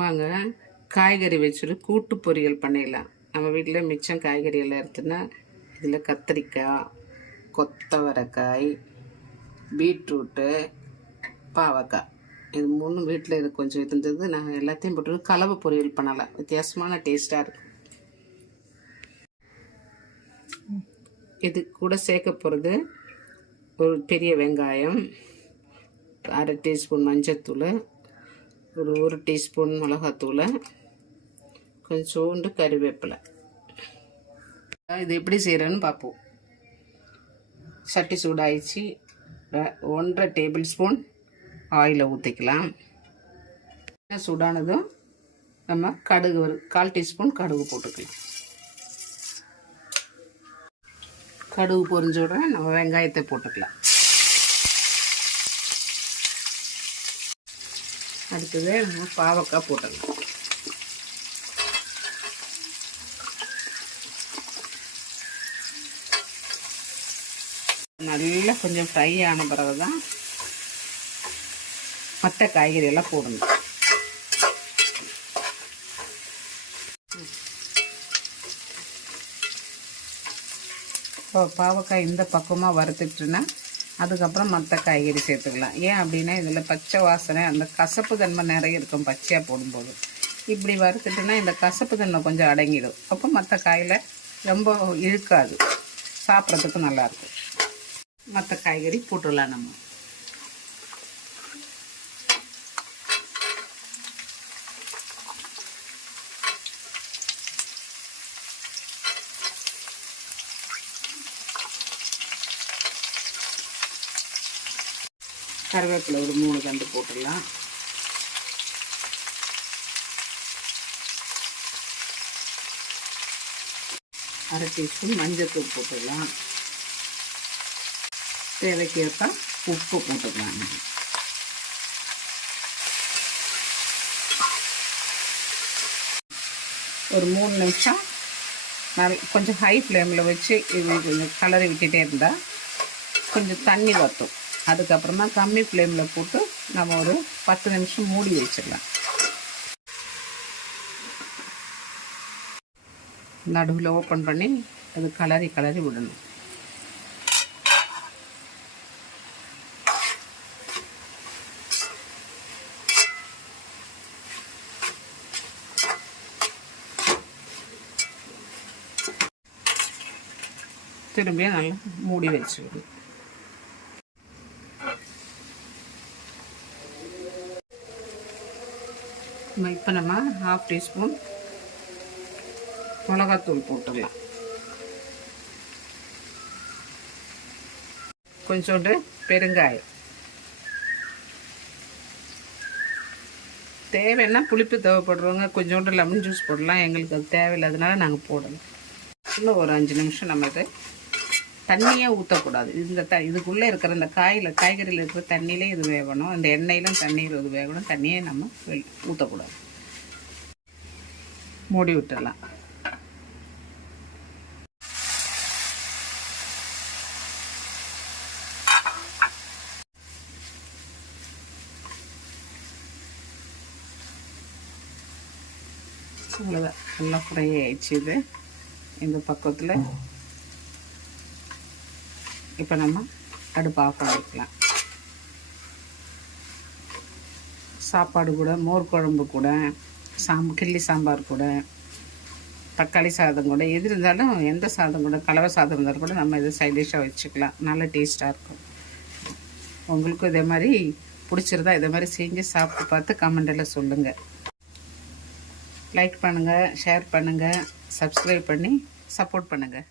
வாங்க காய்கறி வச்சுட்டு கூட்டு பொரியல் பண்ணிடலாம். நம்ம வீட்டில் மிச்சம் காய்கறி எல்லாம் இருக்குதுன்னா இதில் கத்திரிக்காய், கொத்தவரைக்காய், பீட்ரூட்டு, பாவக்காய் இது மூணும் வீட்டில் இது கொஞ்சம் இருந்தது. நான் எல்லாத்தையும் போட்டு கலவை பொரியல் பண்ணலாம். வித்தியாசமான டேஸ்ட்டாக இருக்கும். இது கூட சேர்க்க போகிறது ஒரு பெரிய வெங்காயம், அரை டீஸ்பூன் மஞ்சத்தூள், ஒரு டீஸ்பூன் மிளகாத்தூள், கொஞ்சோண்டு கறிவேப்பிலை. இது எப்படி செய்கிறேன்னு பார்ப்போம். சட்டி சூடாயிடுச்சு. 1.5 டேபிள் ஸ்பூன் ஆயிலை ஊற்றிக்கலாம். சூடானதும் நம்ம கடுகு ஒரு 1/4 டீஸ்பூன் கடுகு போட்டுக்கலாம். கடுகு பொரிஞ்ச உடனே நம்ம வெங்காயத்தை போட்டுக்கலாம். அடுத்தது நம்ம பாவக்காய் போட்டுக்கலாம். நல்லா கொஞ்சம் ஃப்ரை ஆன பிறகு தான் மற்ற காய்கறி எல்லாம் போடணும். இப்போ பாவக்காய் இந்த பக்கமாக வறுத்துட்டுன்னா அதுக்கப்புறம் மற்ற காய்கறி சேர்த்துக்கலாம். ஏன் அப்படின்னா இதில் பச்சை வாசனை, அந்த கசப்பு தன்மை நிறைய இருக்கும் பச்சையாக போடும்போது. இப்படி வறுத்துட்டுன்னா இந்த கசப்பு தன்மை கொஞ்சம் அடங்கிடும். அப்போ மற்ற காயில் ரொம்ப இழுக்காது, சாப்பிட்றதுக்கு நல்லாயிருக்கும். மற்ற காய்கறி போட்டுடலாம். நம்ம கருவேப்பிலை ஒரு 3 கண்டு போட்டுடலாம். அரை டீஸ்பூன் மஞ்சத்தூள் போட்டுடலாம். தேவைக்கேற்ப உப்பு போட்டுக்கலாம். ஒரு 3 நிமிஷம் கொஞ்சம் ஹை ஃப்ளேமில் வச்சு இது கொஞ்சம் கலரி விட்டுட்டே இருந்தால் கொஞ்சம் தண்ணி வற்றும். அதுக்கப்புறமா கம்மி ஃப்ளேமில் போட்டு நம்ம ஒரு 10 நிமிஷம் மூடி வச்சிடலாம். நடுவில் ஓப்பன் பண்ணி அது கலரி விடணும். திரும்பியும் நல்லா மூடி வச்சுக்கணும். இப்போ நம்ம 1/2 டீஸ்பூன் மிளகாத்தூள் போட்டுடலாம். கொஞ்சோண்டு பெருங்காயம். தேவைன்னா புளிப்பு தேவைப்படுறவங்க கொஞ்சோண்டு லெமன் ஜூஸ் போடலாம். எங்களுக்கு அது தேவையில்லாதனால நாங்கள் போடலாம். இன்னும் ஒரு 5 நிமிஷம் நம்ம இதை தண்ணியே ஊற்றக்கூடாது. இதுக்குள்ளே இருக்கிற இந்த காய்கறியில் இருக்கிற தண்ணியிலே இது வேகணும். அந்த எண்ணெயிலும் தண்ணீர் இது வேகணும். தண்ணியே நம்ம ஊற்றக்கூடாது. மூடி விட்டுடலாம். அவ்வளோதான், நல்லா ஃப்ரை ஆயிடுச்சு. இது இந்த பக்கத்தில் இப்போ நம்ம அடுப்பு ஆஃப் பண்ணிக்கலாம். சாப்பாடு கூட, மோர் குழம்பு கூட, கிள்ளி சாம்பார் கூட, தக்காளி சாதம் கூட, எது இருந்தாலும் எந்த சாதம் கூட, கலவை சாதம் இருந்தாலும் கூட நம்ம இதை சைட் டிஷ்ஷாக வச்சுக்கலாம். நல்ல டேஸ்ட்டாக இருக்கும். உங்களுக்கும் இதே மாதிரி பிடிச்சிருந்தா இதே மாதிரி செஞ்சு சாப்பிட்டு பார்த்து கமெண்டில் சொல்லுங்கள். லைக் பண்ணுங்கள், ஷேர் பண்ணுங்கள், சப்ஸ்கிரைப் பண்ணி சப்போர்ட் பண்ணுங்கள்.